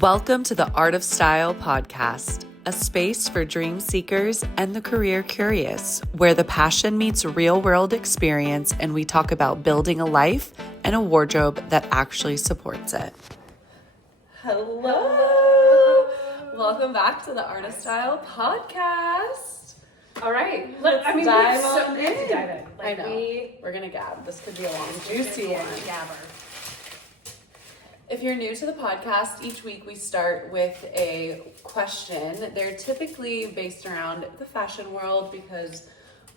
Welcome to the Art of Style podcast, a space for dream seekers and the career curious, where the passion meets real world experience and we talk about building a life and a wardrobe that actually supports it. Hello. Welcome back to the Art of Style podcast. All right. Let's dive on in. Dive in. I know. We're going to gab. This could be a long, juicy one. Gabber. If you're new to the podcast, each week we start with a question. They're typically based around the fashion world because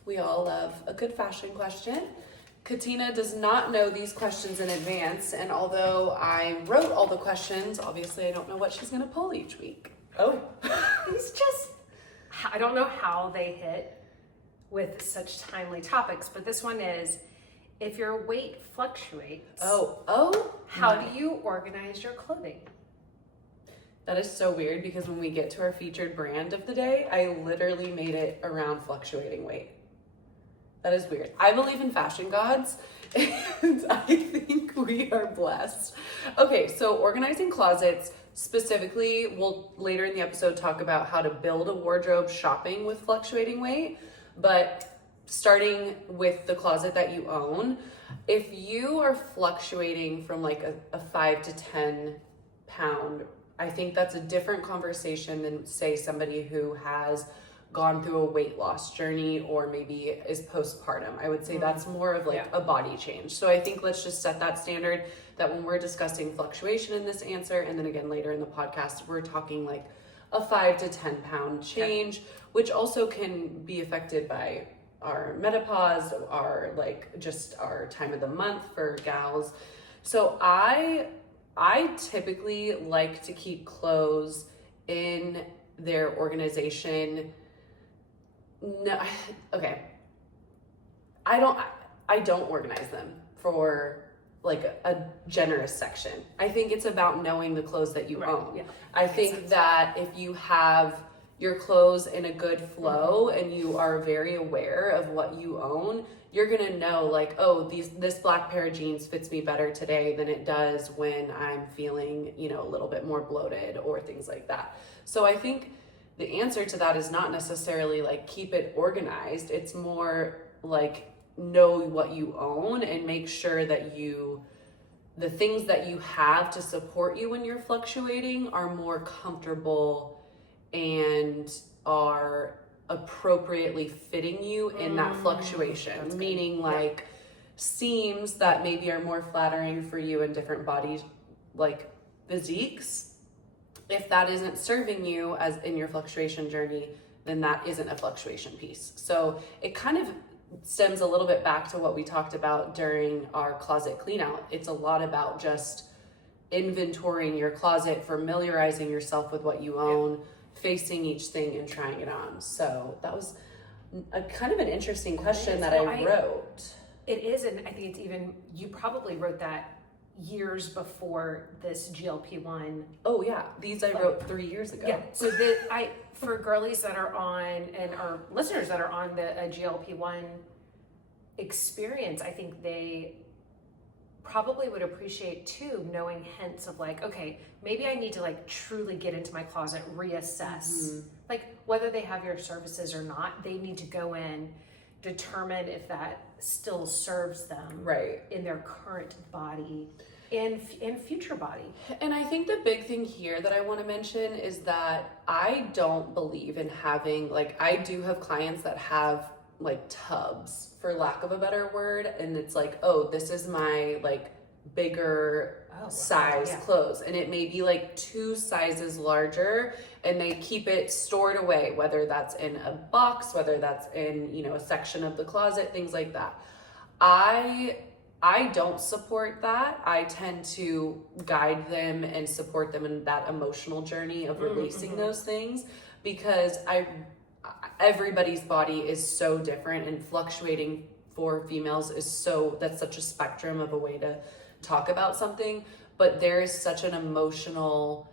we all love a good fashion question. Katina does not know these questions in advance, and although I wrote all the questions, obviously I don't know what she's going to pull each week. Oh. It's just, I don't know how they hit with such timely topics, but this one is, if your weight fluctuates, how do you organize your clothing? That is so weird because when we get to our featured brand of the day, I literally made it around fluctuating weight. That is weird. I believe in fashion gods, and I think we are blessed. Okay, so organizing closets, specifically, we'll later in the episode talk about how to build a wardrobe shopping with fluctuating weight, but starting with the closet that you own, if you are fluctuating from like a 5 to 10 pound, I think that's a different conversation than say somebody who has gone through a weight loss journey or maybe is postpartum. I would say that's more of like a body change. So I think let's just set that standard that when we're discussing fluctuation in this answer, and then again later in the podcast, we're talking like a 5 to 10 pound change, which also can be affected by our menopause, our like just our time of the month for gals. So I typically like to keep clothes in their organization. No, okay. I don't organize them for like a generous section. I think it's about knowing the clothes that you own. Yeah. I think that if you have your clothes in a good flow and you are very aware of what you own, you're gonna know like, oh, this black pair of jeans fits me better today than it does when I'm feeling, a little bit more bloated or things like that. So I think the answer to that is not necessarily like keep it organized. It's more like know what you own and make sure that the things that you have to support you when you're fluctuating are more comfortable and are appropriately fitting you in that fluctuation. Meaning like seams that maybe are more flattering for you in different bodies, like physiques. If that isn't serving you as in your fluctuation journey, then that isn't a fluctuation piece. So it kind of stems a little bit back to what we talked about during our closet clean out. It's a lot about just inventorying your closet, familiarizing yourself with what you own, facing each thing and trying it on. So that was a kind of an interesting question that I wrote. It is, and I think it's even, you probably wrote that years before this GLP-1. Oh yeah, these I wrote 3 years ago. Yeah, so for girlies that are on, and our listeners that are on the GLP-1 experience, I think they probably would appreciate too knowing hints of like, okay, maybe I need to like truly get into my closet, reassess, like whether they have your services or not, they need to go in, determine if that still serves them in their current body and future body. And I think the big thing here that I want to mention is that I don't believe in having, like, I do have clients that have like tubs, for lack of a better word, and it's like, oh, this is my like bigger size clothes, and it may be like 2 sizes larger, and they keep it stored away, whether that's in a box, whether that's in a section of the closet, things like that. I don't support that. I tend to guide them and support them in that emotional journey of releasing those things, because everybody's body is so different, and fluctuating for females that's such a spectrum of a way to talk about something. But there is such an emotional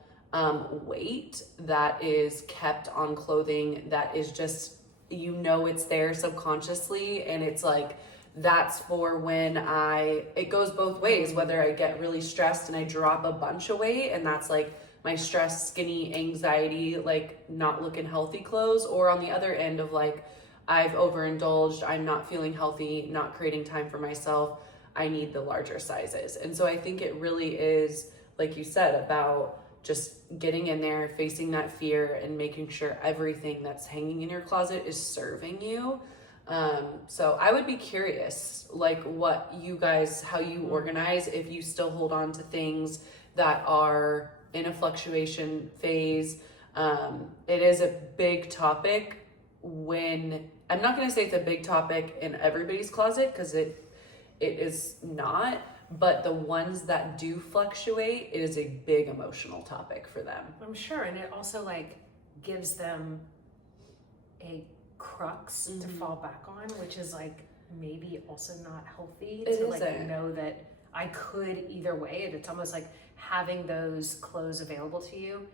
weight that is kept on clothing that is just, it's there subconsciously, and it's like, that's for when it goes both ways, whether I get really stressed and I drop a bunch of weight, and that's like my stress, skinny, anxiety, like not looking healthy clothes, or on the other end of like, I've overindulged, I'm not feeling healthy, not creating time for myself, I need the larger sizes. And so I think it really is, like you said, about just getting in there, facing that fear, and making sure everything that's hanging in your closet is serving you. So I would be curious, like what you guys, how you organize, if you still hold on to things that are in a fluctuation phase. It is a big topic when, I'm not going to say it's a big topic in everybody's closet, because it is not, but the ones that do fluctuate, it is a big emotional topic for them. I'm sure. And it also like gives them a crux to fall back on, which is like maybe also not healthy to like know that I could either way. And it's almost like having those clothes available to you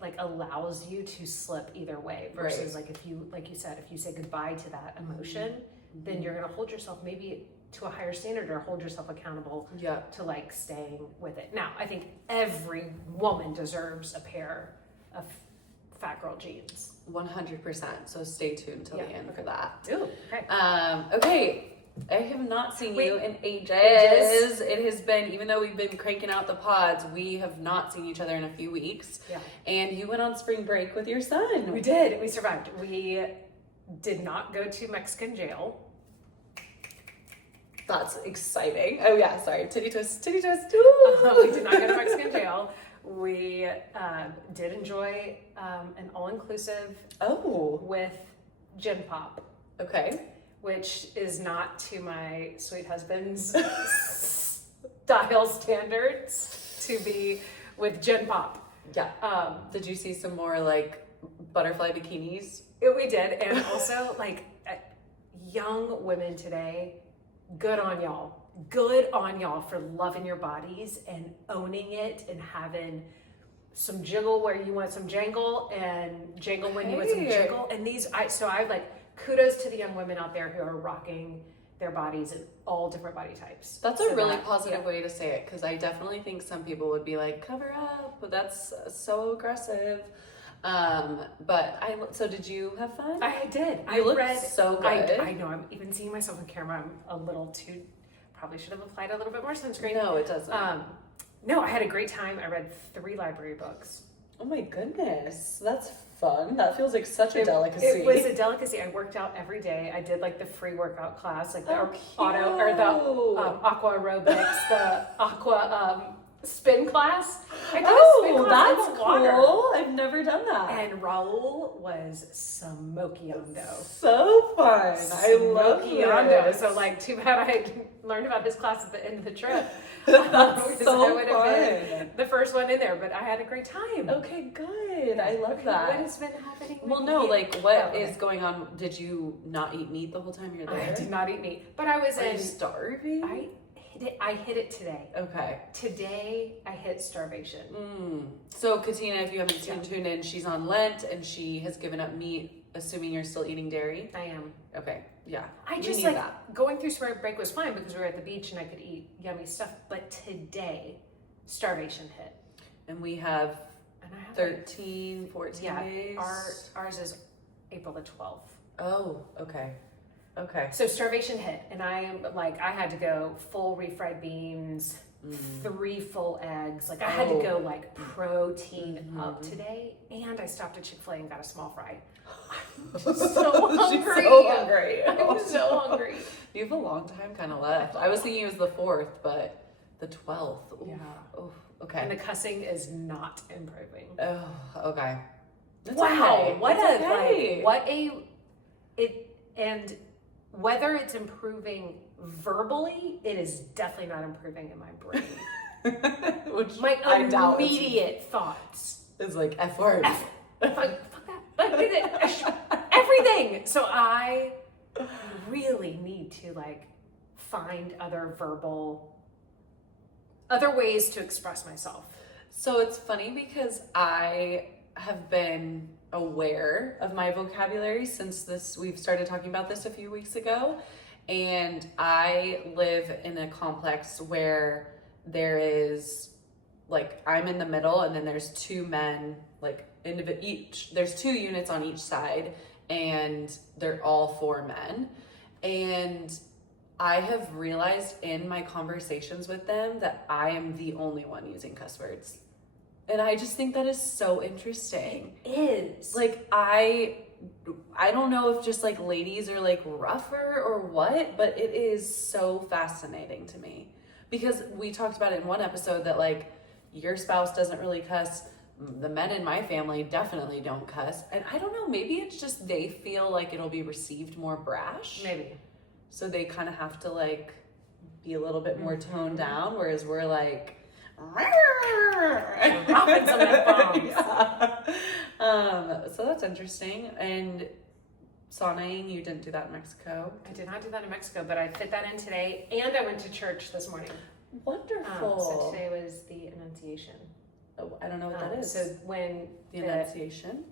like allows you to slip either way versus like if you, like you said, if you say goodbye to that emotion, then you're going to hold yourself maybe to a higher standard or hold yourself accountable to like staying with it. Now, I think every woman deserves a pair of fat girl jeans. 100%. So stay tuned till the end for that. Ooh, okay. Okay. I have not seen you in ages. It has been, even though we've been cranking out the pods, we have not seen each other in a few weeks. Yeah. And you went on spring break with your son. We did. We survived. We did not go to Mexican jail. That's exciting. Oh yeah, sorry. Titty twist, titty twist. We did not go to Mexican jail. We did enjoy an all-inclusive with gin pop. Okay. Which is not to my sweet husband's style standards to be with gin pop. Yeah. Did you see some more like butterfly bikinis? We did. And also like young women today, good on y'all. Good on y'all for loving your bodies and owning it and having some jiggle where you want some jangle and jangle when you want some jiggle. And I like kudos to the young women out there who are rocking their bodies in all different body types. That's a really positive way to say it, because I definitely think some people would be like, cover up, but that's so aggressive. So did you have fun? I did. You look so good. I know, I'm even seeing myself on camera. I'm a little too, probably should have applied a little bit more sunscreen. No, it doesn't. No, I had a great time. I read 3 library books. Oh my goodness. That's fun. That feels like such a delicacy. It was a delicacy. I worked out every day. I did like the free workout class, like the aqua aerobics, the aqua spin class. I did a spin class that's in the water. Cool. I've never done that. And Raul was smokey-ondo. So fun. I love it. So like, too bad I learned about his class at the end of the trip. That's so I would have been the first one in there, but I had a great time. Okay, good. I love that. What has been happening? Well, no, like what is going on? Did you not eat meat the whole time you were there? I did not eat meat, but I was starving. I hit it today. Okay. Today I hit starvation. So Katina, if you haven't tuned in, she's on Lent and she has given up meat, assuming you're still eating dairy. I am. Okay. Yeah. I just like that. Going through spring break was fine because we were at the beach and I could eat yummy stuff. But today, starvation hit. And we have 13, 14 days. Ours is April the 12th. Oh, okay. Okay. So starvation hit, and I had to go full refried beans, 3 full eggs. Like I had to go like protein up today, and I stopped at Chick-fil-A and got a small fry. I'm so hungry. She's so hungry. I'm so hungry. You have a long time kind of left. I was thinking it was the 4th, but the 12th. Ooh. Yeah. Ooh. Okay. And the cussing is not improving. Oh, okay. That's wow. Okay. And whether it's improving verbally, it is definitely not improving in my brain. Which my immediate thoughts is like F word. Fuck that. Everything. So I really need to like find other ways to express myself. So it's funny because I have been aware of my vocabulary since we've started talking about this a few weeks ago, and I live in a complex where there is like I'm in the middle, and then there's two men, like there's 2 units on each side, and they're all 4 men. And I have realized in my conversations with them that I am the only one using cuss words. And I just think that is so interesting. It is. Like, I don't know if just like ladies are like rougher or what, but it is so fascinating to me. Because we talked about it in one episode that like your spouse doesn't really cuss. The men in my family definitely don't cuss. And I don't know, maybe it's just they feel like it'll be received more brash. Maybe. So they kind of have to like be a little bit more toned down, whereas we're like dropping some F-bombs. Yeah. So that's interesting. And saunaing, you didn't do that in Mexico? I did not do that in Mexico, but I fit that in today, and I went to church this morning. Wonderful. So today was the Annunciation. Oh, I don't know what that is. So when the Annunciation?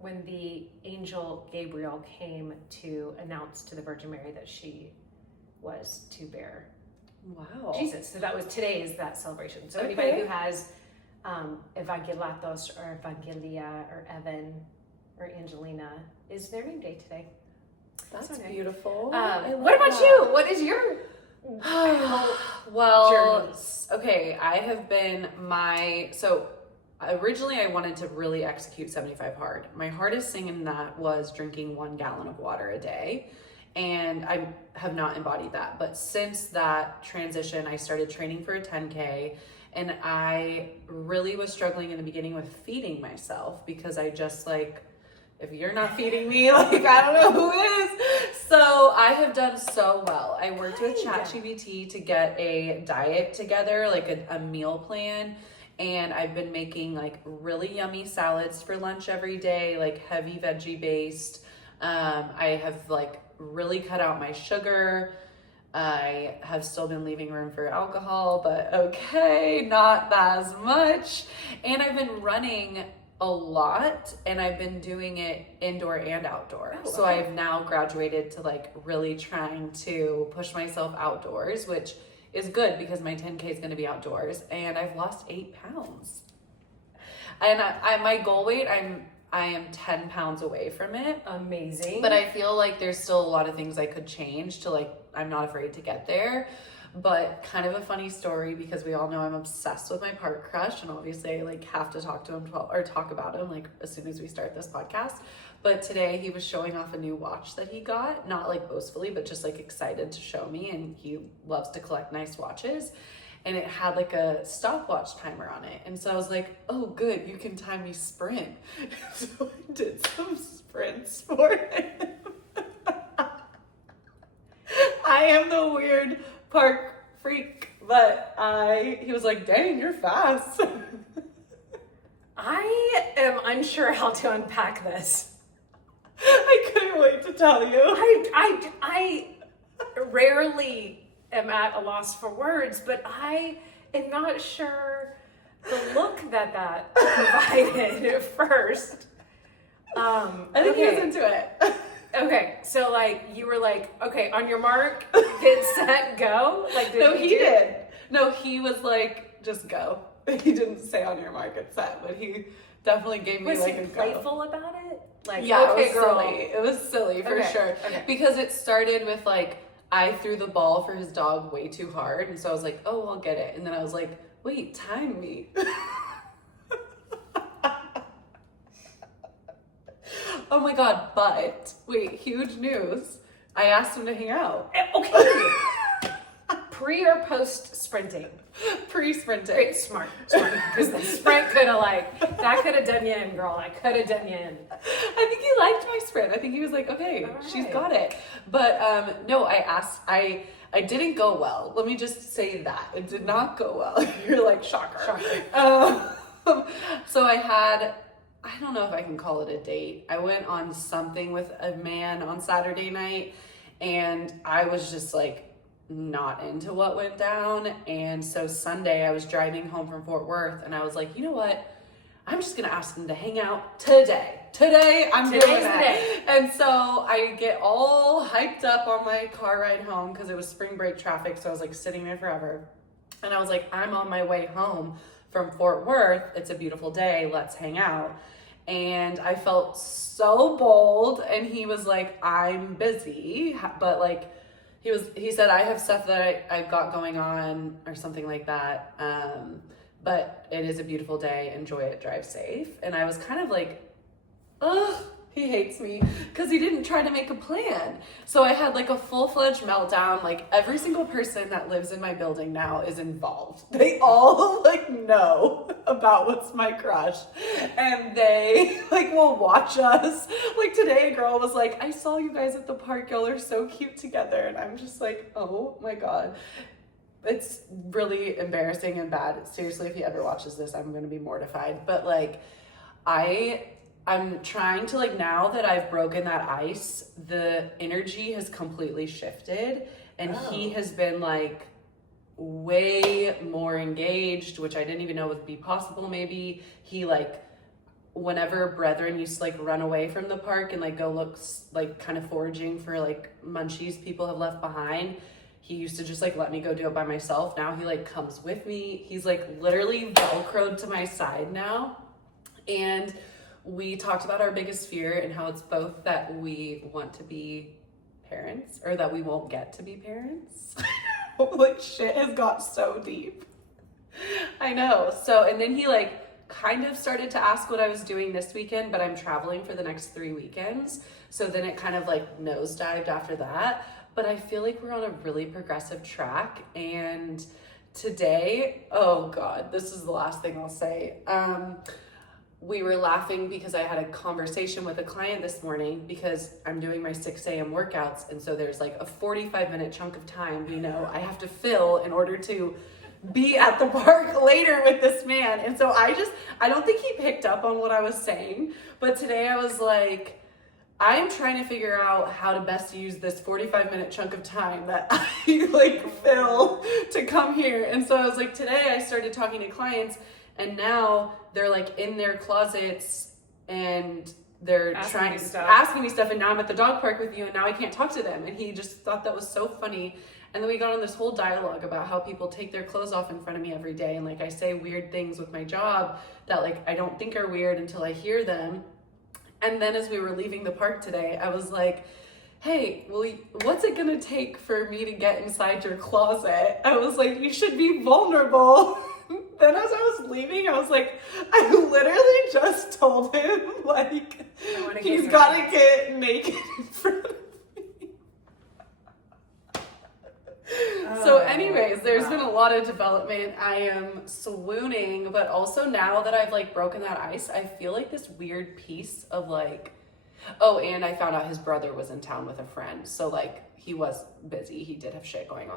When the angel Gabriel came to announce to the Virgin Mary that she was to bear Jesus. So today is that celebration. So anybody who has Evangelatos or Evangelia or Evan or Angelina is their name day today. That's beautiful. What about you? What is your well, journey? Okay, I have been originally I wanted to really execute 75 hard. My hardest thing in that was drinking 1 gallon of water a day. And I have not embodied that. But since that transition, I started training for a 10K. And I really was struggling in the beginning with feeding myself because I just like, if you're not feeding me, like, I don't know who is. So I have done so well. I worked with ChatGPT to get a diet together, like a meal plan. And I've been making like really yummy salads for lunch every day, like heavy veggie based. I have like really cut out my sugar. I have still been leaving room for alcohol, but okay, not as much. And I've been running a lot, and I've been doing it indoor and outdoor. So I've now graduated to like really trying to push myself outdoors, which is good because my 10K is going to be outdoors, and I've lost 8 pounds. And my goal weight, I am 10 pounds away from it. Amazing. But I feel like there's still a lot of things I could change to like, I'm not afraid to get there. But kind of a funny story because we all know I'm obsessed with my park crush, and obviously I like have to talk to him or talk about him like as soon as we start this podcast. But today he was showing off a new watch that he got, not like boastfully, but just like excited to show me, and he loves to collect nice watches. And it had like a stopwatch timer on it. And so I was like, oh good, you can time me sprint. So I did some sprints for him. I am the weird park freak, but he was like, dang, you're fast. I am unsure how to unpack this. I couldn't wait to tell you. I rarely am at a loss for words, but I am not sure the look that provided at first. I think he was into it. Okay, so like you were like, okay, on your mark, get set, go. Like he did. No, he was like, just go. He didn't say on your mark, get set, but he definitely gave me was like he a playful about it? Like, yeah, okay, it was girl. silly. It was silly for sure. Okay. Because it started with like, I threw the ball for his dog way too hard, and so I was like, oh, I'll get it. And then I was like, wait, time me. Oh my god, but wait, huge news. I asked him to hang out. Okay. Pre or post sprinting? Pre-sprinting. Great, smart. Because the sprint could have done you in, girl. I could have done you in. I think he liked my sprint. I think he was like, okay, she's got it. But no, I didn't go well. Let me just say that. It did not go well. You're like, shocker. So I don't know if I can call it a date. I went on something with a man on Saturday night, and I was just like not into what went down. And so Sunday I was driving home from Fort Worth, and I was like, you know what? I'm just gonna ask them to hang out today. Today I'm doing that. And so I get all hyped up on my car ride home because it was spring break traffic, so I was like sitting there forever. And I was like, I'm on my way home from Fort Worth. It's a beautiful day. Let's hang out. And I felt so bold. And he was like, I'm busy. But like, he said, I have stuff that I've got going on or something like that. But it is a beautiful day. Enjoy it. Drive safe. And I was kind of like, ugh. He hates me because he didn't try to make a plan. So I had like a full-fledged meltdown. Like every single person that lives in my building now is involved. They all like know about what's my crush, and they like will watch us. Like today a girl was like, I saw you guys at the park. Y'all are so cute together. And I'm just like, oh my God. It's really embarrassing and bad. Seriously, if he ever watches this, I'm going to be mortified. But like, I'm trying to like, now that I've broken that ice, the energy has completely shifted, and he has been like way more engaged, which I didn't even know would be possible. Maybe he like, whenever brethren used to like run away from the park and like go look like kind of foraging for like munchies people have left behind, he used to just like let me go do it by myself. Now he like comes with me. He's like literally Velcroed to my side now. And we talked about our biggest fear and how it's both that we want to be parents or that we won't get to be parents. Like shit has got so deep. I know. So, and then he like kind of started to ask what I was doing this weekend, but I'm traveling for the next 3 weekends. So then it kind of like nosedived after that. But I feel like we're on a really progressive track. And today, oh God, this is the last thing I'll say. We were laughing because I had a conversation with a client this morning because I'm doing my 6 a.m. workouts. And so there's like a 45-minute chunk of time, I have to fill in order to be at the park later with this man. And so I don't think he picked up on what I was saying. But today I was like, I'm trying to figure out how to best use this 45-minute chunk of time that I like fill to come here. And so I was like, today I started talking to clients, and now they're like in their closets and they're asking me stuff, and now I'm at the dog park with you and now I can't talk to them. And he just thought that was so funny. And then we got on this whole dialogue about how people take their clothes off in front of me every day, and like I say weird things with my job that like I don't think are weird until I hear them. And then as we were leaving the park today, I was like, hey, well, what's it gonna take for me to get inside your closet? I was like, you should be vulnerable. Then as I was leaving, I was like, I literally just told him, like, he's gotta get naked in front of me. So anyways, there's been a lot of development. I am swooning, but also now that I've like broken that ice, I feel like this weird piece of like, oh, and I found out his brother was in town with a friend. So like he was busy. He did have shit going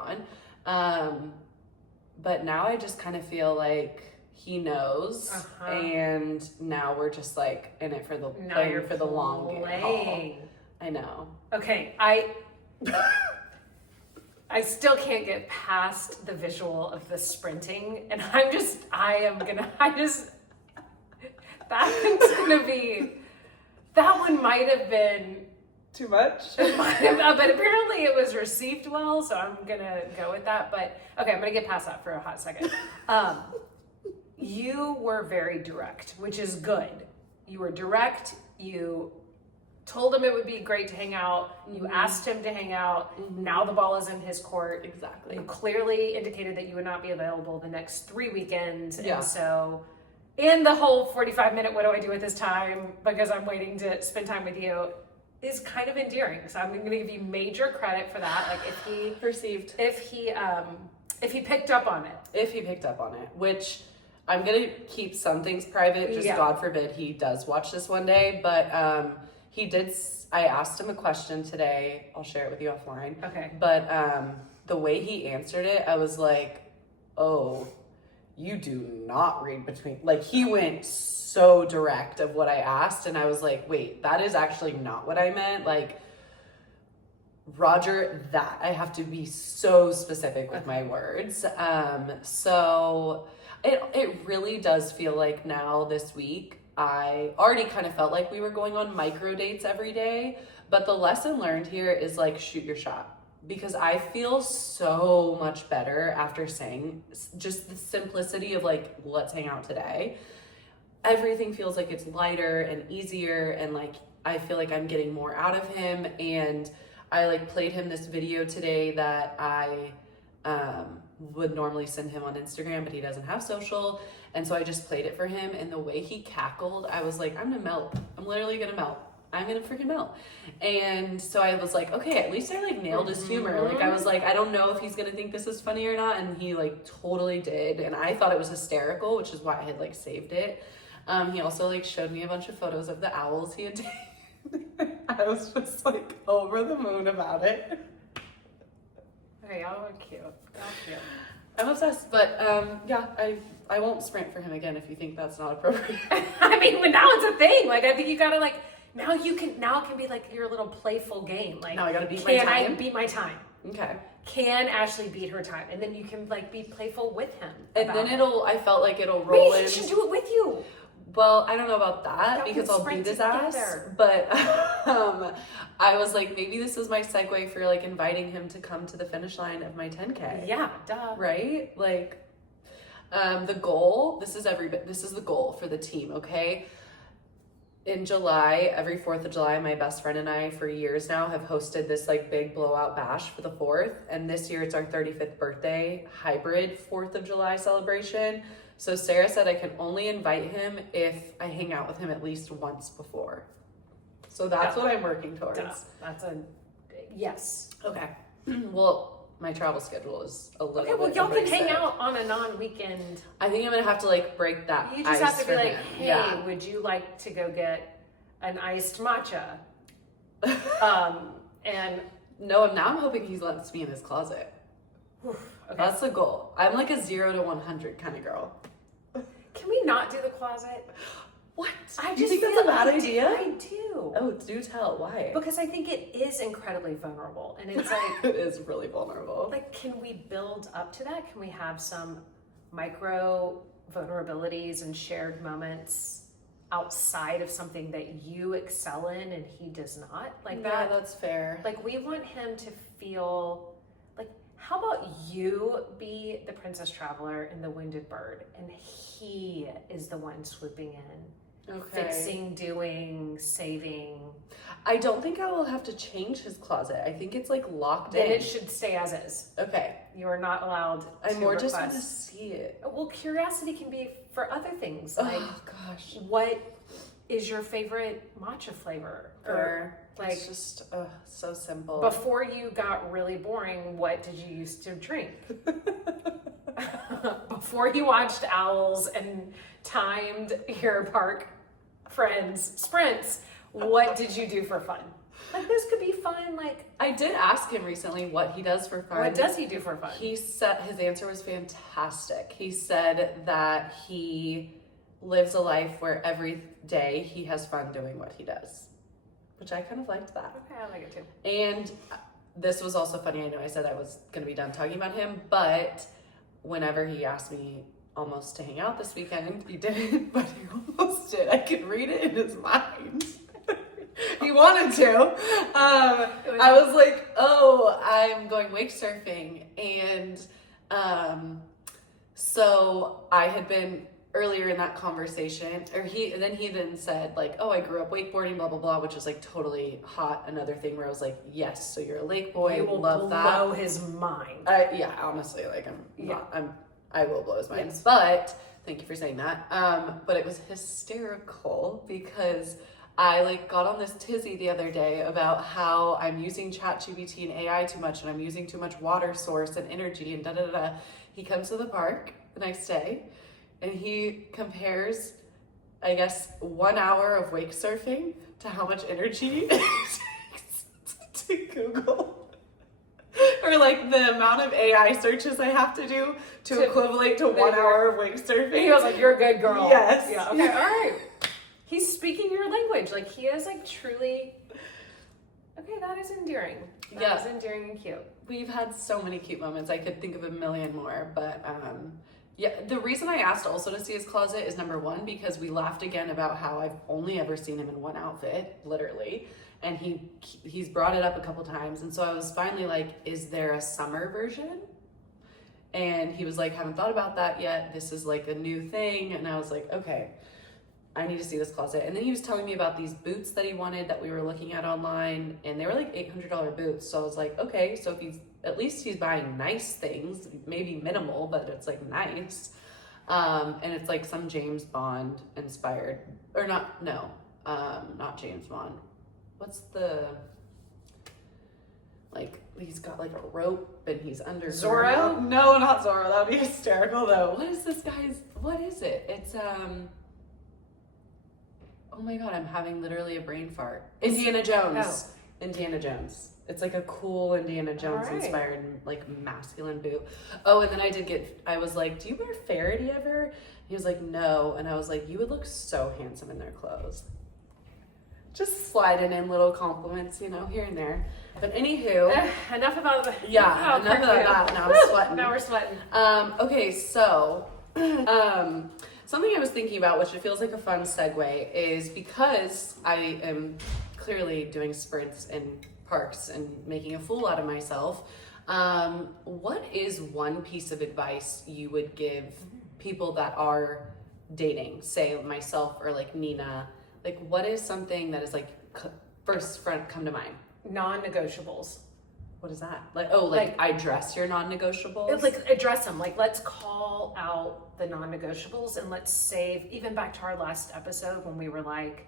on. But now I just kind of feel like he knows, and now we're just like in it for the playing for the long game. I know. Okay, I still can't get past the visual of the sprinting, and that's gonna be, that one might have been too much. But apparently it was received well, so I'm gonna go with that. But okay, I'm gonna get past that for a hot second. You were very direct, which is good. You were direct. You told him it would be great to hang out. You asked him to hang out. Now the ball is in his court. Exactly. You clearly indicated that you would not be available the next 3 weekends. Yeah. And so in the whole 45-minute, what do I do with this time? Because I'm waiting to spend time with you, is kind of endearing. So I'm going to give you major credit for that. Like if he picked up on it, which I'm going to keep some things private, just God forbid he does watch this one day. But I asked him a question today. I'll share it with you offline. Okay. But the way he answered it, I was like, oh, you do not read between, like he went so direct of what I asked, and I was like, wait, that is actually not what I meant. Like, Roger, that I have to be so specific with my words. So it really does feel like now this week, I already kind of felt like we were going on micro dates every day, but the lesson learned here is like, shoot your shot. because I feel so much better after saying just the simplicity of like, let's hang out today. Everything feels like it's lighter and easier, and like I feel like I'm getting more out of him. And I like played him this video today that I would normally send him on Instagram, but he doesn't have social. And so I just played it for him, and the way he cackled, I was like, I'm gonna melt. I'm literally gonna melt. I'm gonna freaking melt. And so I was like, okay, at least I like nailed his humor. Like I was like, I don't know if he's gonna think this is funny or not. And he like totally did. And I thought it was hysterical, which is why I had like saved it. He also like showed me a bunch of photos of the owls he had taken. I was just like over the moon about it. Hey, y'all are cute. Y'all cute. I'm obsessed, but yeah, I won't sprint for him again if you think that's not appropriate. I mean, but now it's a thing. Like, I think you gotta like, now it can be like your little playful game. Like, now I gotta beat my time. Can I beat my time? Okay. Can Ashley beat her time? And then you can like be playful with him. And then I felt like it'll roll in. He should do it with you. Well, I don't know about that because I'll beat his ass. But I was like, maybe this is my segue for like inviting him to come to the finish line of my 10K. Yeah, duh. Right? Like, the goal. This is the goal for the team. Okay. In July, every 4th of July, my best friend and I for years now have hosted this like big blowout bash for the 4th. And this year it's our 35th birthday hybrid 4th of July celebration. So Sarah said I can only invite him if I hang out with him at least once before. So that's what I'm working towards. That's a yes. Okay. Well, my travel schedule is a little bit. Okay, well, y'all can hang out on a non-weekend. I think I'm gonna have to like break that. You just have to be like, him. hey, would you like to go get an iced matcha? And no, now I'm hoping he lets me in his closet. Okay. That's the goal. I'm like a 0 to 100 kind of girl. Can we not do the closet? What? I You think that's a bad idea? I do. Oh, do tell. Why? Because I think it is incredibly vulnerable. And it's like... It is really vulnerable. Like, can we build up to that? Can we have some micro vulnerabilities and shared moments outside of something that you excel in and he does not? Like yeah, that's fair. Like, we want him to feel... How about you be the Princess Traveler and the Winded Bird, and he is the one swooping in, fixing, doing, saving. I don't think I will have to change his closet. I think it's like locked in. Then it should stay as is. Okay. You are not allowed to I more request. just want to see it. Well, curiosity can be for other things. Like, oh gosh, what is your favorite matcha flavor? Or like, it's just so simple. Before you got really boring, what did you used to drink? Before you watched owls and timed your park friends' sprints, what did you do for fun? Like, this could be fun. Like, I did ask him recently what he does for fun. What does he do for fun? He said his answer was fantastic. He said that he lives a life where every day he has fun doing what he does, which I kind of liked that. Okay, I like it too. And this was also funny. I know I said I was going to be done talking about him, but whenever he asked me almost to hang out this weekend, he didn't, but he almost did. I could read it in his mind. He wanted to. I was like, oh, I'm going wake surfing. And so I had been earlier in that conversation, or he then said like, oh, I grew up wakeboarding, blah, blah, blah, which is like totally hot. Another thing where I was like, yes, so you're a lake boy. You will love that. blow his mind. Yeah, honestly, like I will blow his mind. Yes. But thank you for saying that. But it was hysterical because I like got on this tizzy the other day about how I'm using ChatGPT and AI too much, and I'm using too much water source and energy and da da da. He comes to the park the next day, and he compares, I guess, 1 hour of wake surfing to how much energy it takes to Google. Or like the amount of AI searches I have to do to equivalent to 1 hour of wake surfing. He was like, you're a good girl. Yes. Yeah. Okay. All right. He's speaking your language. Like, he is like truly. Okay, that is endearing. That is endearing and cute. We've had so many cute moments. I could think of a million more, but Yeah, the reason I asked also to see his closet is number one, because we laughed again about how I've only ever seen him in one outfit, literally. And he's brought it up a couple times. And so I was finally like, is there a summer version? And he was like, haven't thought about that yet. This is like a new thing. And I was like, okay, I need to see this closet. And then he was telling me about these boots that he wanted that we were looking at online. And they were like $800 boots. So I was like, okay, so if at least he's buying nice things, maybe minimal, but it's like nice. And it's like some James Bond inspired, or not James Bond. What's the, like, he's got like a rope and he's under Zorro? No, not Zorro. That would be hysterical though. What is it? It's, oh my God, I'm having literally a brain fart. Indiana Jones. Oh. Indiana Jones. It's like a cool Indiana Jones inspired like masculine boot. Oh, and then I was like, do you wear Faraday ever? He was like, no. And I was like, you would look so handsome in their clothes. Just sliding in little compliments, here and there. But anywho. Enough about that. Yeah, enough about that. Now I'm sweating. Now we're sweating. Okay, so something I was thinking about, which it feels like a fun segue, is because I am clearly doing sprints in parks and making a fool out of myself. What is one piece of advice you would give people that are dating, say myself or like Nina? Like, what is something that is like first come to mind? Non-negotiables. What is that? Like I address your non-negotiables? Like address them. Like, let's call out the non-negotiables and let's save, even back to our last episode when we were like,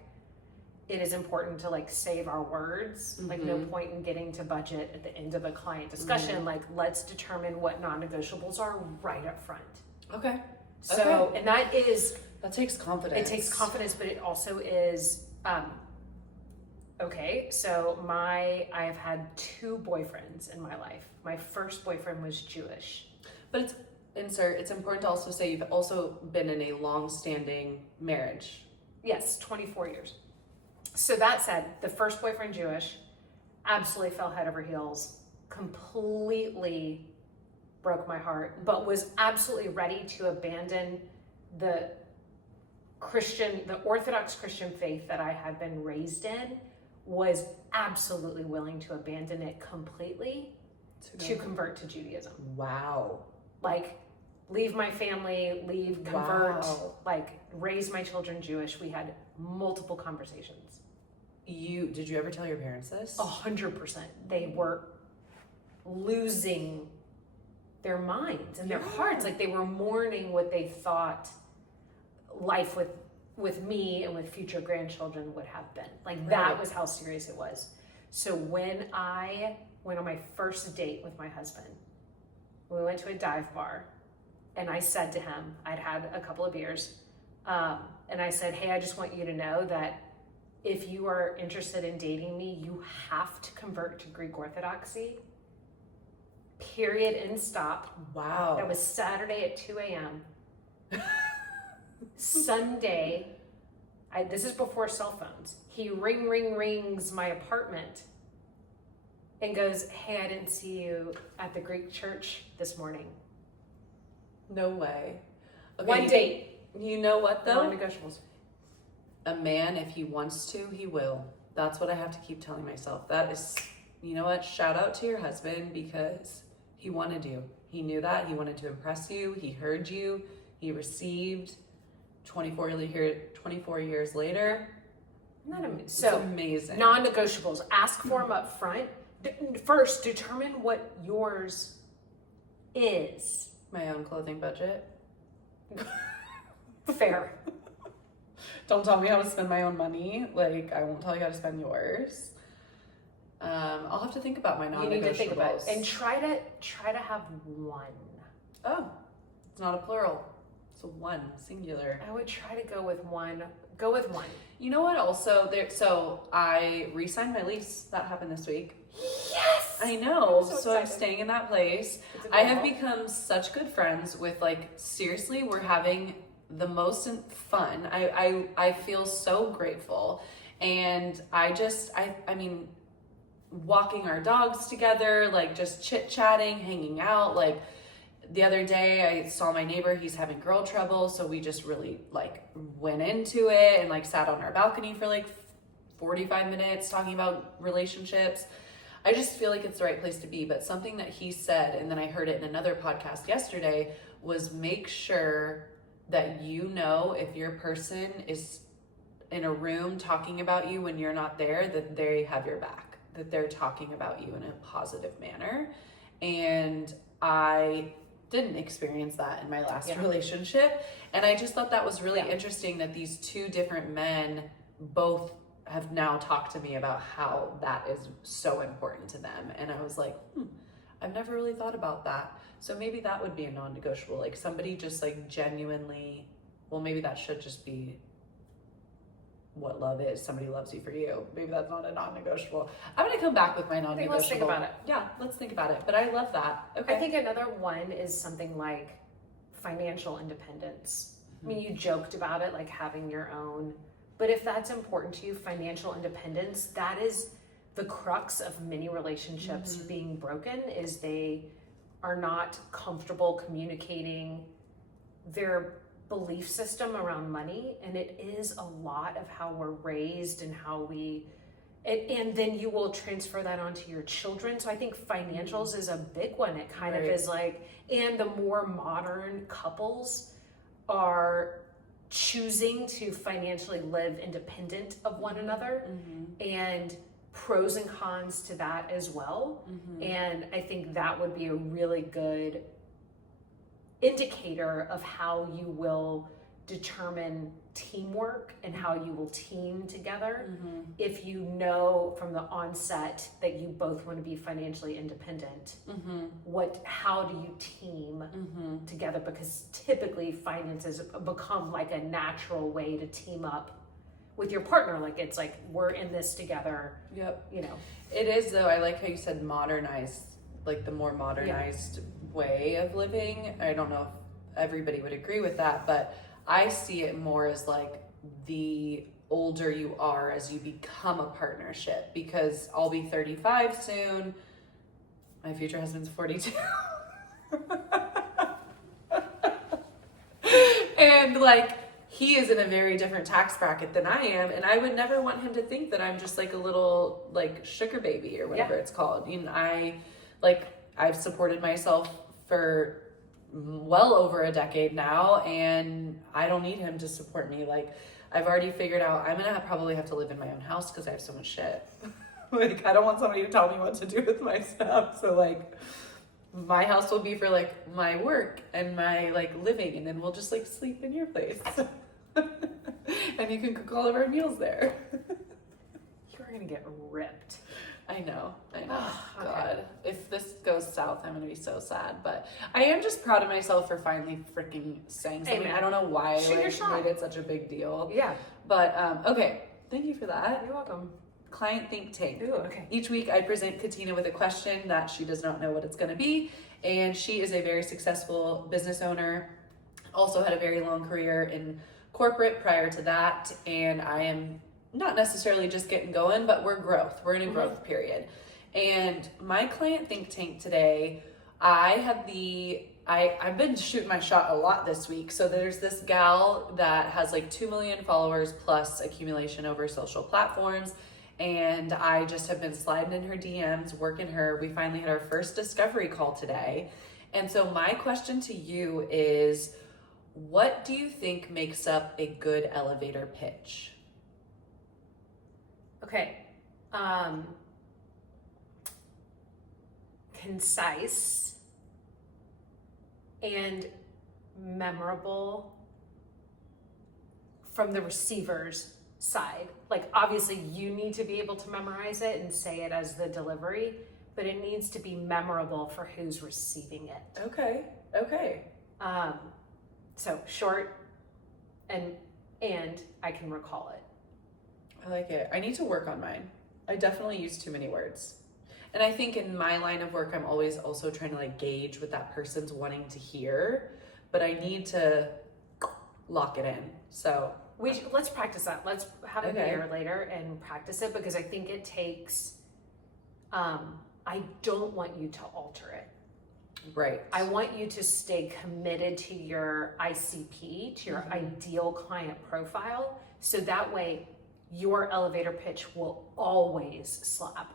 it is important to like save our words. Mm-hmm. Like, no point in getting to budget at the end of a client discussion. Mm-hmm. Like, let's determine what non-negotiables are right up front. Okay. So, okay. And that takes confidence. It takes confidence, but it also is, okay, so I have had 2 boyfriends in my life. My first boyfriend was Jewish. But it's important to also say you've also been in a long-standing marriage. Yes, 24 years. So that said, the first boyfriend, Jewish, absolutely fell head over heels, completely broke my heart, but was absolutely ready to abandon the Orthodox Christian faith that I had been raised in, was absolutely willing to abandon it completely to convert to Judaism. Wow. Like, leave my family, convert, wow. Like, raise my children Jewish. We had multiple conversations. Did you ever tell your parents this? 100%. They were losing their minds and their hearts. Like, they were mourning what they thought life with me and with future grandchildren would have been. Like, that was how serious it was. So when I went on my first date with my husband, we went to a dive bar, and I said to him, I'd had a couple of beers, and I said, hey, I just want you to know that if you are interested in dating me, you have to convert to Greek Orthodoxy. Period and stop. Wow. That was Saturday at 2 a.m. Sunday, this is before cell phones. He rings my apartment and goes, hey, I didn't see you at the Greek church this morning. No way. Okay, One date. You know what though? Non-negotiables. A man, if he wants to, he will. That's what I have to keep telling myself. That is, you know what? Shout out to your husband, because he wanted you. He knew that. He wanted to impress you. He heard you. He received. 24 years later. It's amazing. Non-negotiables. Ask for them up front. First, determine what yours is. My own clothing budget. Fair. Don't tell me how to spend my own money. Like, I won't tell you how to spend yours. I'll have to think about my non-negotiables. You need to think about it. And try to have one. Oh, it's not a plural. It's a one, singular. I would try to go with one. Go with one. You know what? Also, so I re-signed my lease. That happened this week. Yes! I know. So I'm staying in that place. I have become such good friends with, like, seriously, we're having the most fun. I feel so grateful. And I mean, walking our dogs together, like just chit-chatting, hanging out, like, the other day I saw my neighbor, he's having girl trouble, so we just really like went into it and like sat on our balcony for like 45 minutes talking about relationships. I just feel like it's the right place to be. But something that he said, and then I heard it in another podcast yesterday, was make sure that you know if your person is in a room talking about you when you're not there, that they have your back, that they're talking about you in a positive manner. And I didn't experience that in my last relationship. And I just thought that was really interesting that these two different men both have now talked to me about how that is so important to them. And I was like, I've never really thought about that. So maybe that would be a non-negotiable. Like somebody just like genuinely, well, maybe that should just be what love is. Somebody loves you for you. Maybe that's not a non-negotiable. I'm going to come back with my non-negotiable. Let's think about it. Yeah, let's think about it. But I love that. Okay. I think another one is something like financial independence. I mean, you joked about it, like having your own. But if that's important to you, financial independence, that is the crux of many relationships being broken, is they are not comfortable communicating their belief system around money. And it is a lot of how we're raised and how and then you will transfer that onto your children. So I think financials is a big one. It kind of is like, and the more modern couples are choosing to financially live independent of one another, and pros and cons to that as well. And I think that would be a really good indicator of how you will determine teamwork and how you will team together. If you know from the onset that you both want to be financially independent, how do you team together? Because typically finances become like a natural way to team up with your partner. Like it's like, we're in this together. Yep. You know, it is though. I like how you said modernized, like the more modernized way of living. I don't know if everybody would agree with that, but I see it more as like the older you are as you become a partnership, because I'll be 35 soon. My future husband's 42. And like, he is in a very different tax bracket than I am. And I would never want him to think that I'm just like a little like sugar baby or whatever it's called. You know, I've supported myself for well over a decade now, and I don't need him to support me. Like, I've already figured out I'm gonna probably have to live in my own house because I have so much shit. Like, I don't want somebody to tell me what to do with my stuff. So like, my house will be for like my work and my like living, and then we'll just like sleep in your place. And you can cook all of our meals there. you're gonna get ripped. I know. Oh, okay. God, if this goes south, I'm gonna be so sad. But I am just proud of myself for finally freaking saying something. Amen. I don't know why Shoot your I shot. made it such a big deal. Yeah. But okay, thank you for that. You're welcome. Client think tank. Ooh, okay. Each week I present Katina with a question that she does not know what it's going to be, and she is a very successful business owner, also had a very long career in corporate prior to that, and I am not necessarily just getting going, but we're in a growth period. And my client think tank today, I've been shooting my shot a lot this week. So there's this gal that has like 2 million followers plus accumulation over social platforms. And I just have been sliding in her DMs, working her. We finally had our first discovery call today. And so my question to you is, what do you think makes up a good elevator pitch? Okay. Concise and memorable from the receiver's side. Like, obviously you need to be able to memorize it and say it as the delivery, but it needs to be memorable for who's receiving it. Okay. So short and I can recall it. I like it. I need to work on mine. I definitely use too many words. And I think in my line of work, I'm always also trying to like gauge what that person's wanting to hear, but I need to lock it in. So Let's practice that. Let's have a beer later and practice it, because I think it takes, I don't want you to alter it. Right. I want you to stay committed to your ICP, to your ideal client profile, so that way your elevator pitch will always slap.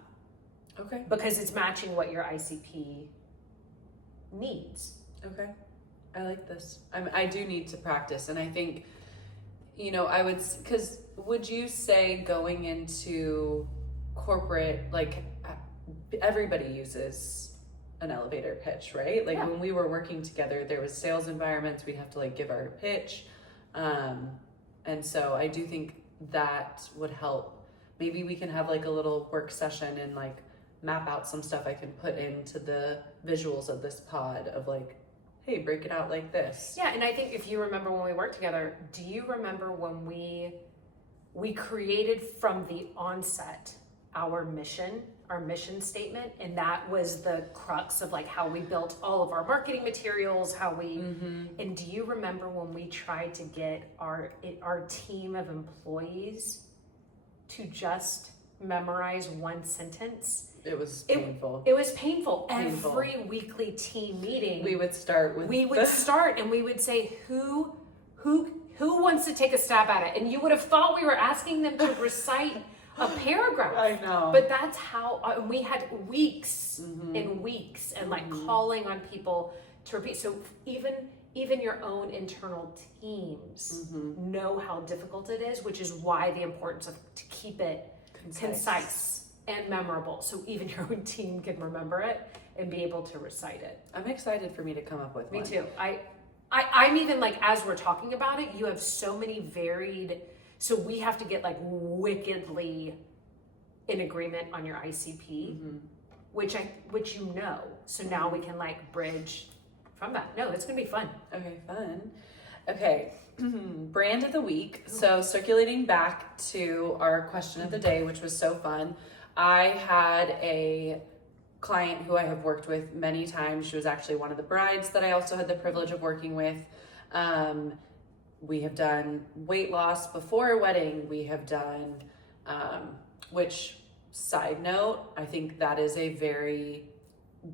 Okay. Because it's matching what your ICP needs. Okay. I like this. I do need to practice. And I think, would you say going into corporate, like everybody uses an elevator pitch, right? Like when we were working together, there was sales environments, we'd have to like give our pitch. And so I do think that would help. Maybe we can have like a little work session and like map out some stuff I can put into the visuals of this pod of like, hey, break it out like this. Yeah, and I think if you remember when we worked together, do you remember when we created from the onset our mission statement, and that was the crux of like how we built all of our marketing materials, how we and do you remember when we tried to get our team of employees to just memorize one sentence? It was painful. It was painful. Every weekly team meeting, we would start and we would say, who wants to take a stab at it? And you would have thought we were asking them to recite a paragraph. I know. But that's how we had weeks and weeks and like calling on people to repeat. So even your own internal teams know how difficult it is, which is why the importance of to keep it concise and memorable. So even your own team can remember it and be able to recite it. I'm excited for me to come up with one. Me too. I'm even like, as we're talking about it, you have so many varied, so we have to get like wickedly in agreement on your ICP, which you know. So now we can like bridge from that. No, it's gonna be fun. Okay, fun. Okay, brand of the week. So circulating back to our question of the day, which was so fun. I had a client who I have worked with many times. She was actually one of the brides that I also had the privilege of working with. We have done weight loss before a wedding. We have done, which side note, I think that is a very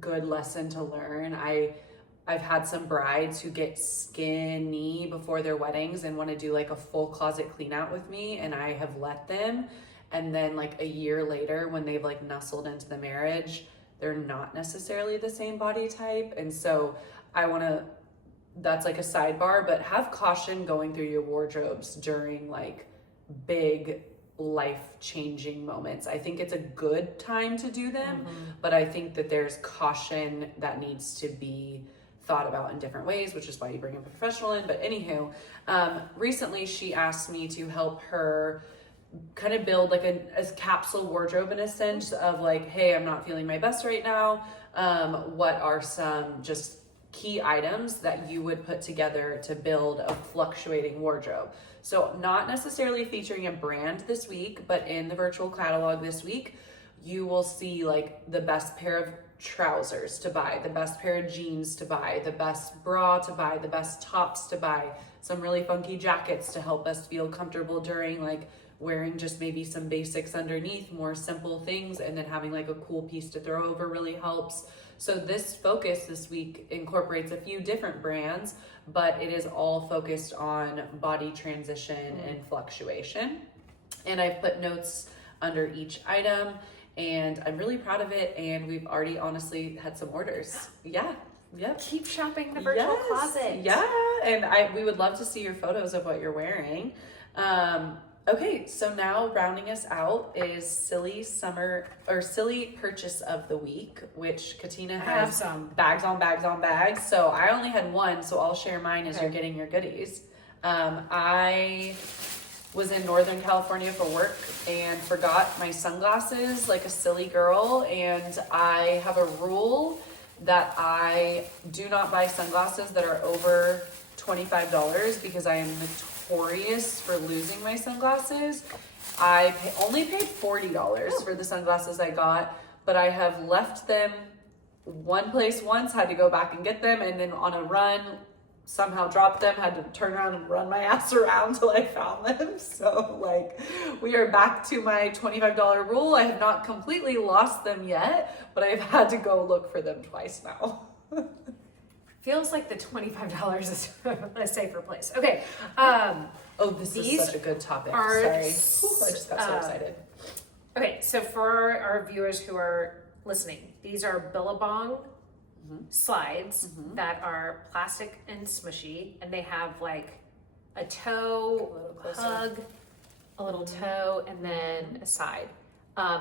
good lesson to learn. I've had some brides who get skinny before their weddings and want to do like a full closet clean out with me, and I have let them. And then like a year later, when they've like nestled into the marriage, they're not necessarily the same body type. And so that's like a sidebar, but have caution going through your wardrobes during like big life-changing moments. I think it's a good time to do them, but I think that there's caution that needs to be thought about in different ways, which is why you bring a professional in. But anywho, recently she asked me to help her kind of build like a capsule wardrobe in a sense of like, hey, I'm not feeling my best right now. What are some just key items that you would put together to build a fluctuating wardrobe? So not necessarily featuring a brand this week, but in the virtual catalog this week, you will see like the best pair of trousers to buy, the best pair of jeans to buy, the best bra to buy, the best tops to buy, some really funky jackets to help us feel comfortable during like wearing just maybe some basics underneath, more simple things, and then having like a cool piece to throw over really helps. So this focus this week incorporates a few different brands, but it is all focused on body transition and fluctuation. And I've put notes under each item, and I'm really proud of it. And we've already honestly had some orders. Yeah. Yep. Keep shopping the virtual closet. Yeah. And we would love to see your photos of what you're wearing. Okay, so now rounding us out is silly purchase of the week, which Katina has some bags on bags on bags. So I only had one, so I'll share mine as you're getting your goodies. I was in Northern California for work and forgot my sunglasses like a silly girl. And I have a rule that I do not buy sunglasses that are over $25 because I am notorious for losing my sunglasses. I only paid $40 for the sunglasses I got, but I have left them one place once, had to go back and get them, and then on a run somehow dropped them, had to turn around and run my ass around till I found them. So like we are back to my $25 rule. I have not completely lost them yet, but I've had to go look for them twice now. Feels like the $25 is a safer place. Okay. Oh, this is such a good topic. Are Sorry. Ooh, I just got so excited. Okay, so for our viewers who are listening, these are Billabong slides that are plastic and smushy, and they have like a toe, hug, a little toe, and then a side.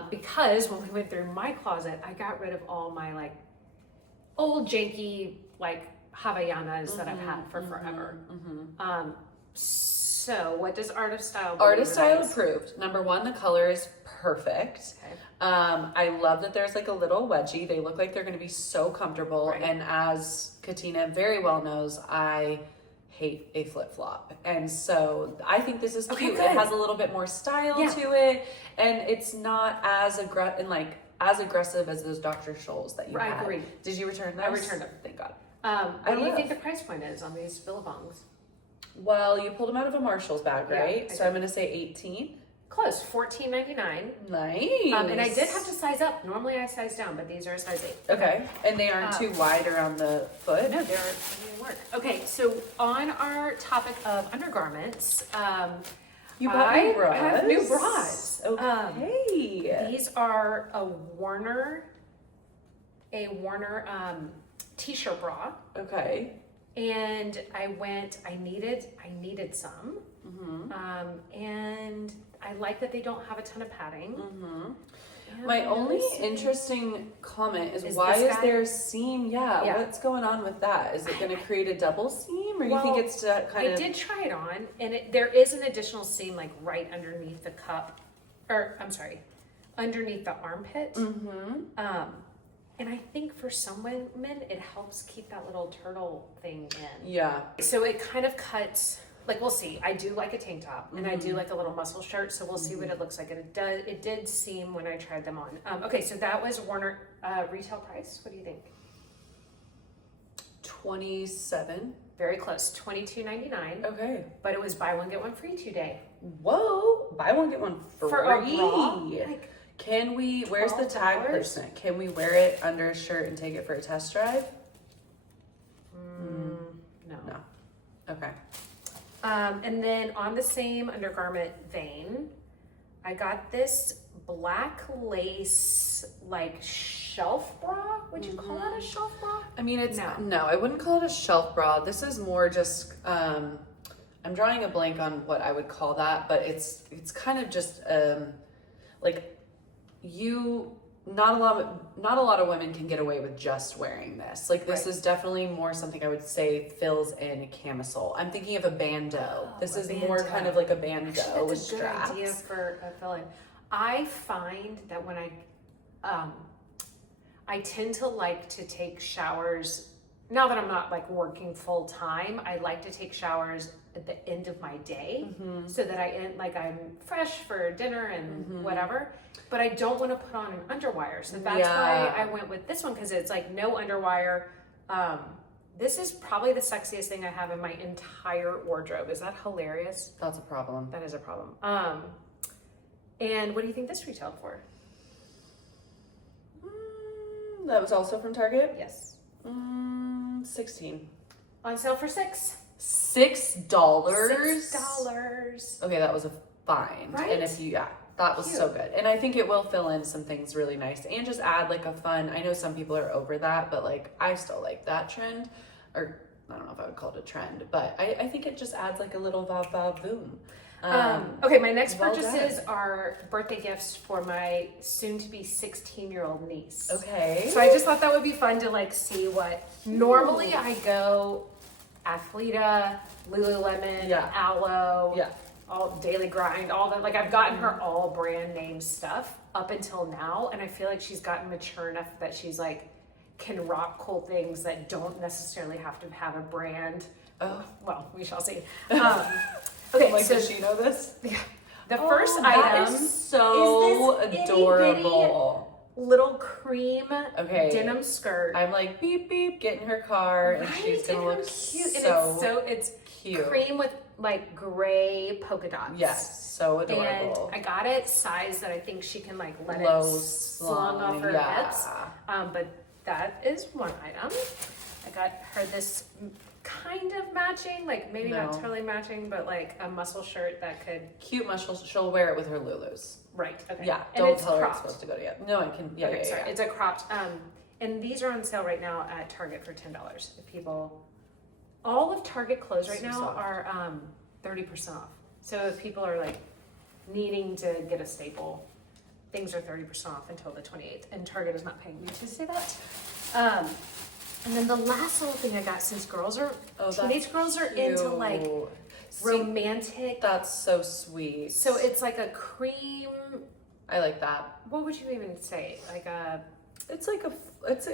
Because when we went through my closet, I got rid of all my like old janky like Havaianas that I've had for forever. So what does Art of Style believe Art of Style is? approved. Number one, the color is perfect. Okay. I love that there's like a little wedgie. They look like they're going to be so comfortable. Right. And as Katina very well knows, I hate a flip flop. And so I think this is Okay, cute. good. It has a little bit more style to it. And it's not as aggressive as those Dr. Scholl's that you had. I agree. Did you return those? I returned them. Thank God. What do you think the price point is on these Billabongs? Well, you pulled them out of a Marshall's bag, right? I So did. I'm going to say 18. Close, $14.99. Nice. And I did have to size up. Normally I size down, but these are a size 8. Okay. And they aren't too wide around the foot? No, they work. Okay, so on our topic of undergarments, You bought new bras? I have new bras. Okay. These are a Warner t-shirt bra. Okay. And I needed some. And I like that they don't have a ton of padding. And My only let's see. interesting comment is Is why this is guy- there a seam? Yeah, Yeah. what's going on with that? Is it going to create a double seam, or you think Well, it's to kind I of? did try it on, and there is an additional seam like right underneath the cup, or I'm sorry, underneath the armpit. And I think for some women it helps keep that little turtle thing in. Yeah. So it kind of cuts. Like we'll see. I do like a tank top, and I do like a little muscle shirt. So we'll see what it looks like. And it did seem when I tried them on. Okay, so that was Warner retail price. What do you think? 27. Very close, $22.99. Okay. But it was buy one get one free today. Whoa! Buy one get one free. For a bra? Like, Can we? Where's the tag $12? placement? Can we wear it under a shirt and take it for a test drive? no. No. Okay. And then on the same undergarment vein, I got this black lace like shelf bra. Would you call that a shelf bra? I mean, it's No. no, I wouldn't call it a shelf bra. This is more just I'm drawing a blank on what I would call that, but it's kind of just like not a lot of women can get away with just wearing this. Like this Right. is definitely more something I would say fills in a camisole. I'm thinking of a bandeau. This a is more bandeau. kind of like a bandeau Actually, with that's a good straps. idea for a fill-in. I find that when I tend to like to take showers. Now that I'm not like working full time, I like to take showers at the end of my day so that I'm fresh for dinner and whatever. But I don't want to put on an underwire, so that's why I went with this one because it's like no underwire. This is probably the sexiest thing I have in my entire wardrobe. Is that hilarious? That's a problem. That is a problem. And what do you think this retailed for? That was also from Target. Yes. 16. On sale for $6. $6. $6. Okay, that was a find. Right? And that was so Cute. good. And I think it will fill in some things really nice and just add like a fun. I know some people are over that, but like I still like that trend. Or I don't know if I would call it a trend, but I think it just adds like a little va va boom. Okay, my next well purchases done. are birthday gifts for my soon-to-be 16-year-old niece. Okay. So I just thought that would be fun to like see what. Normally I go Athleta, Lululemon, Yeah. Aloe, Yeah. all Daily Grind, all that. Like I've gotten her all brand name stuff up until now, and I feel like she's gotten mature enough that she's like can rock cool things that don't necessarily have to have a brand. Oh. Well, we shall see. Okay, Like, so does she know this? the first that item is so is this adorable. little cream Okay. denim skirt. I'm like beep beep, get in her car, and Right? she's gonna And how look cute. so And it's cute. cream with like gray polka dots. Yes, so And adorable. I got it size that I think she can like let Low it slung off her yeah. hips. But that is one item. I got her this kind of matching, like maybe not No. totally matching, but like a muscle shirt that could. Cute muscle. She'll wear it with her Lulus. Right. Okay. Yeah. And Don't it's tell her it's cropped. supposed to go together. No, I can. Yeah. Okay, yeah, sorry. yeah. It's a cropped. And these are on sale right now at Target for $10. If people, all of Target clothes right So now soft. are 30% off. So if people are like needing to get a staple, things are 30% off until the 28th. And Target is not paying me to say that. And then the last little thing I got, since teenage girls are into like See, romantic. That's so sweet. So it's like a cream. I like that. What would you even say? Like a. It's like it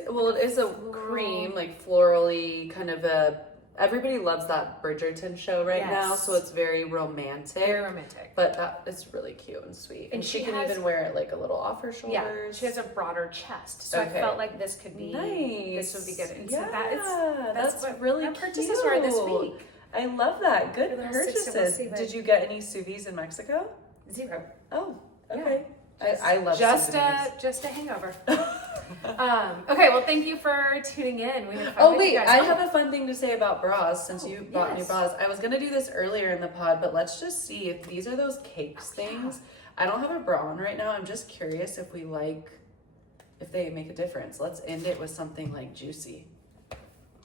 is a cream, like florally kind of a. Everybody loves that Bridgerton show right now, Yes. so it's very romantic. Very romantic. But that is really cute and sweet. And she can even wear it like a little off her shoulders. Yeah, she has a broader chest, so Okay. I felt like this could be Nice. This would be good. And Yeah, so that's what really my cute. purchases were this week. I love that. Good For the rest of purchases. September. Did you get any sous vide in Mexico? 0. Oh, Yeah. okay. I love just souvenirs. a hangover. Okay, well, thank you for tuning in. We had fun Oh with wait, you guys. I have a fun thing to say about bras since you bought new yes. bras. I was gonna do this earlier in the pod, but let's just see if these are those cakes things. I don't have a bra on right now. I'm just curious if they make a difference. Let's end it with something like juicy.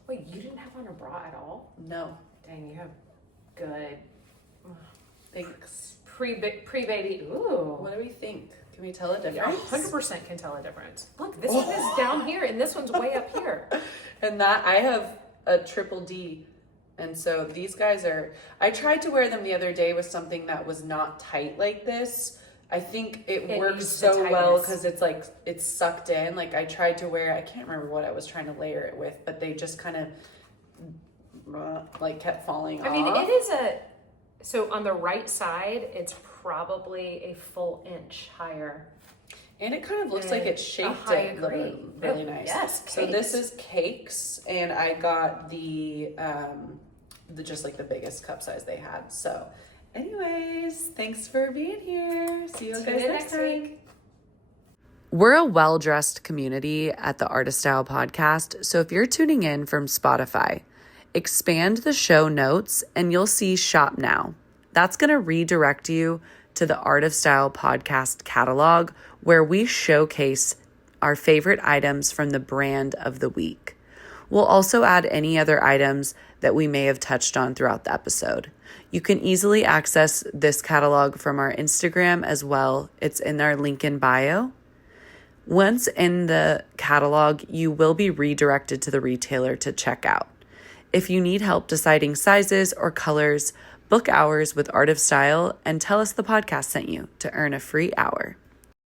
Wait, you didn't have on a bra at all? No, Dang, you have good thanks. pre-baby. Ooh. What do we think? Can we tell a Yeah, difference? 100% can tell a difference. Look, this one is down here and this one's way up here. And that I have a triple D. And so these guys I tried to wear them the other day with something that was not tight like this. I think it works needs the so well tightness. because it's like, it's sucked in. Like I tried to wear, I can't remember what I was trying to layer it with, but they just kind of like kept falling off. I mean, it is so on the right side, it's probably a full inch higher. And it kind of looks like it shaped I it agree. really nice. Yes, So this is cakes, and I got the just like the biggest cup size they had. So, anyways, thanks for being here. See you guys next time. We're a well-dressed community at the Artist Style podcast. So if you're tuning in from Spotify, expand the show notes and you'll see Shop Now. That's going to redirect you to the Art of Style podcast catalog where we showcase our favorite items from the brand of the week. We'll also add any other items that we may have touched on throughout the episode. You can easily access this catalog from our Instagram as well. It's in our link in bio. Once in the catalog, you will be redirected to the retailer to check out. If you need help deciding sizes or colors, book hours with Art of Style and tell us the podcast sent you to earn a free hour.